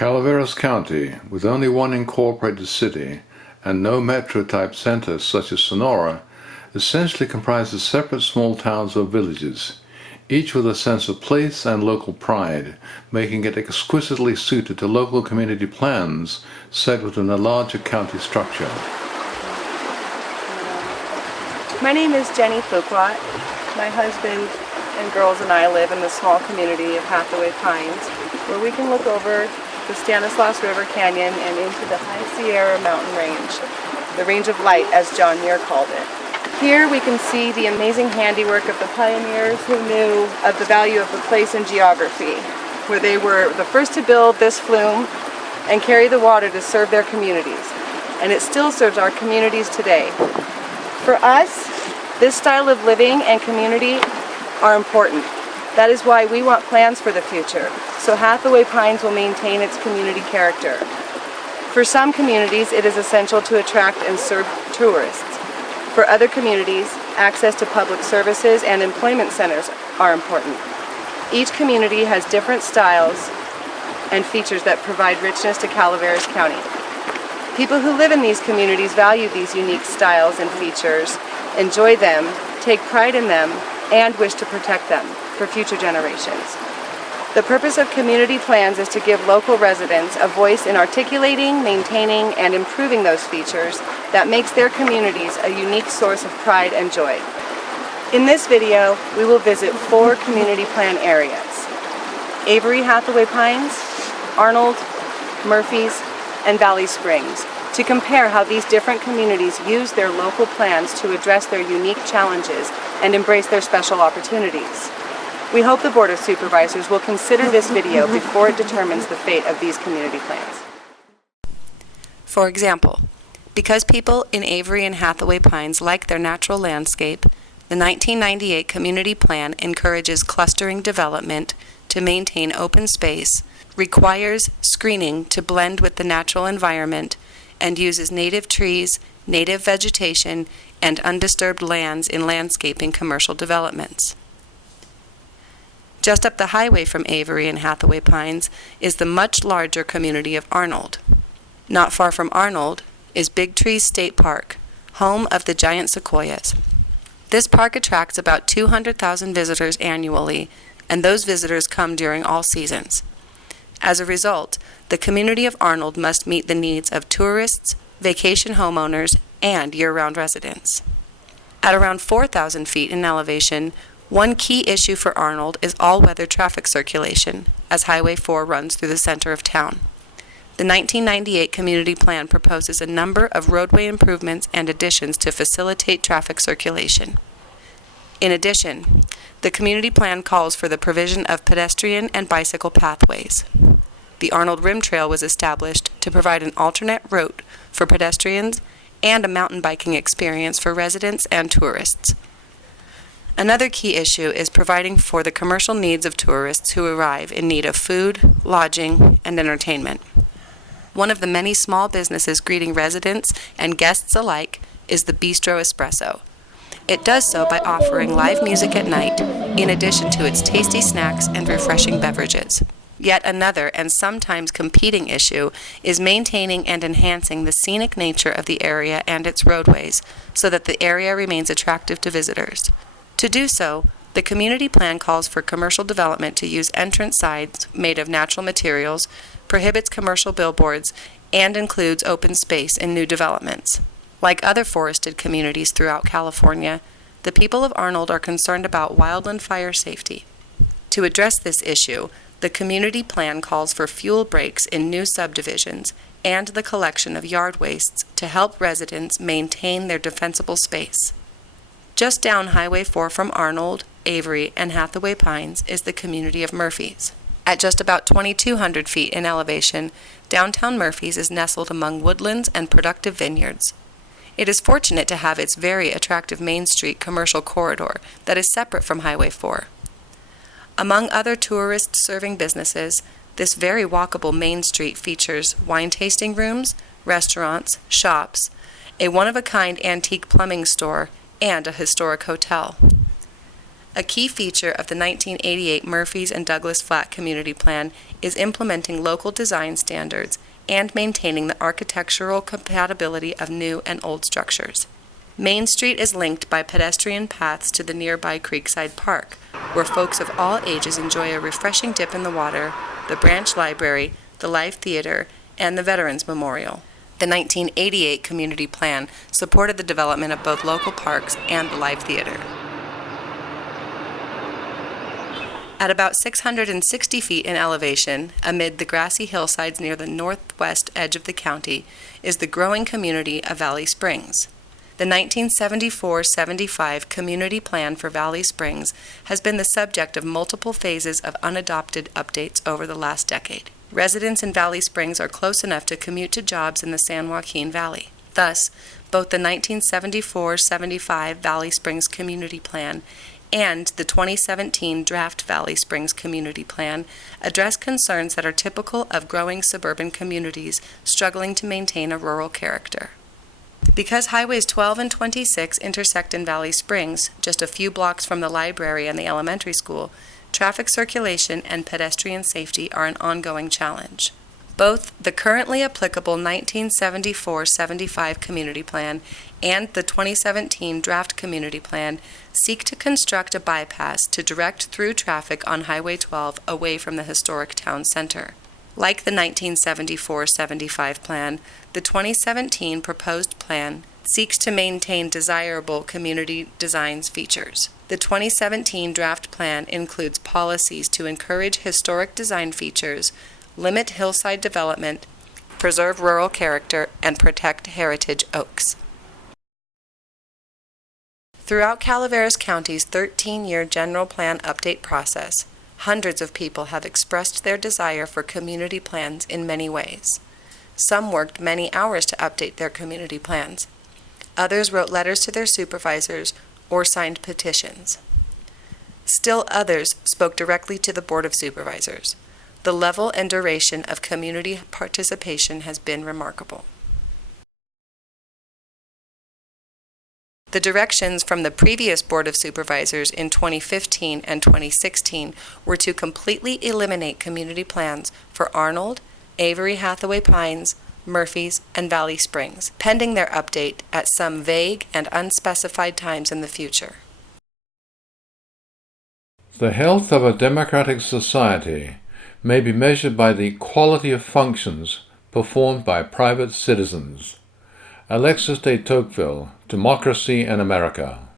Calaveras County, with only one incorporated city and no metro-type centers such as Sonora, essentially comprises separate small towns or villages, each with a sense of place and local pride, making it exquisitely suited to local community plans set within a larger county structure. My name is Jenny Fuqua. My husband and girls and I live in the small community of Hathaway Pines, where we can look over the Stanislaus River Canyon and into the High Sierra mountain range, the range of light as John Muir called it. Here we can see the amazing handiwork of the pioneers who knew of the value of the place and geography, where they were the first to build this flume and carry the water to serve their communities. And it still serves our communities today. For us, this style of living and community are important. That is why we want plans for the future, so Hathaway Pines will maintain its community character. For some communities, it is essential to attract and serve tourists. For other communities, access to public services and employment centers are important. Each community has different styles and features that provide richness to Calaveras County. People who live in these communities value these unique styles and features, enjoy them, take pride in them, and wish to protect them for future generations. The purpose of community plans is to give local residents a voice in articulating, maintaining, and improving those features that makes their communities a unique source of pride and joy. In this video, we will visit 4 community plan areas: Avery Hathaway Pines, Arnold, Murphy's, and Valley Springs, to compare how these different communities use their local plans to address their unique challenges and embrace their special opportunities. We hope the Board of Supervisors will consider this video before it determines the fate of these community plans. For example, because people in Avery and Hathaway Pines like their natural landscape, the 1998 Community Plan encourages clustering development to maintain open space, requires screening to blend with the natural environment, and uses native trees, native vegetation, and undisturbed lands in landscaping commercial developments. Just up the highway from Avery and Hathaway Pines is the much larger community of Arnold. Not far from Arnold is Big Trees State Park, home of the giant sequoias. This park attracts about 200,000 visitors annually, and those visitors come during all seasons. As a result, the community of Arnold must meet the needs of tourists, vacation homeowners, and year-round residents. At around 4,000 feet in elevation, one key issue for Arnold is all-weather traffic circulation, as Highway 4 runs through the center of town. The 1998 Community Plan proposes a number of roadway improvements and additions to facilitate traffic circulation. In addition, the Community Plan calls for the provision of pedestrian and bicycle pathways. The Arnold Rim Trail was established to provide an alternate route for pedestrians and a mountain biking experience for residents and tourists. Another key issue is providing for the commercial needs of tourists who arrive in need of food, lodging, and entertainment. One of the many small businesses greeting residents and guests alike is the Bistro Espresso. It does so by offering live music at night, in addition to its tasty snacks and refreshing beverages. Yet another and sometimes competing issue is maintaining and enhancing the scenic nature of the area and its roadways so that the area remains attractive to visitors. To do so, the community plan calls for commercial development to use entrance signs made of natural materials, prohibits commercial billboards, and includes open space in new developments. Like other forested communities throughout California, the people of Arnold are concerned about wildland fire safety. To address this issue, the community plan calls for fuel breaks in new subdivisions and the collection of yard wastes to help residents maintain their defensible space. Just down Highway 4 from Arnold, Avery, and Hathaway Pines is the community of Murphy's. At just about 2,200 feet in elevation, downtown Murphy's is nestled among woodlands and productive vineyards. It is fortunate to have its very attractive Main Street commercial corridor that is separate from Highway 4. Among other tourist-serving businesses, this very walkable Main Street features wine tasting rooms, restaurants, shops, a one-of-a-kind antique plumbing store, and a historic hotel. A key feature of the 1988 Murphys and Douglas Flat Community Plan is implementing local design standards and maintaining the architectural compatibility of new and old structures. Main Street is linked by pedestrian paths to the nearby Creekside Park, where folks of all ages enjoy a refreshing dip in the water, the Branch Library, the Live Theater, and the Veterans Memorial. The 1988 Community Plan supported the development of both local parks and the Live Theater. At about 660 feet in elevation, amid the grassy hillsides near the northwest edge of the county, is the growing community of Valley Springs. The 1974-75 Community Plan for Valley Springs has been the subject of multiple phases of unadopted updates over the last decade. Residents in Valley Springs are close enough to commute to jobs in the San Joaquin Valley. Thus, both the 1974-75 Valley Springs Community Plan and the 2017 Draft Valley Springs Community Plan address concerns that are typical of growing suburban communities struggling to maintain a rural character. Because Highways 12 and 26 intersect in Valley Springs, just a few blocks from the library and the elementary school, traffic circulation and pedestrian safety are an ongoing challenge. Both the currently applicable 1974-75 Community Plan and the 2017 Draft Community Plan seek to construct a bypass to direct through traffic on Highway 12 away from the historic town center. Like the 1974-75 plan, the 2017 proposed plan seeks to maintain desirable community design features. The 2017 draft plan includes policies to encourage historic design features, limit hillside development, preserve rural character, and protect heritage oaks. Throughout Calaveras County's 13-year general plan update process, hundreds of people have expressed their desire for community plans in many ways. Some worked many hours to update their community plans. Others wrote letters to their supervisors or signed petitions. Still others spoke directly to the Board of Supervisors. The level and duration of community participation has been remarkable. The directions from the previous Board of Supervisors in 2015 and 2016 were to completely eliminate community plans for Arnold, Avery Hathaway Pines, Murphys, and Valley Springs, pending their update at some vague and unspecified times in the future. The health of a democratic society may be measured by the quality of functions performed by private citizens. Alexis de Tocqueville, Democracy in America.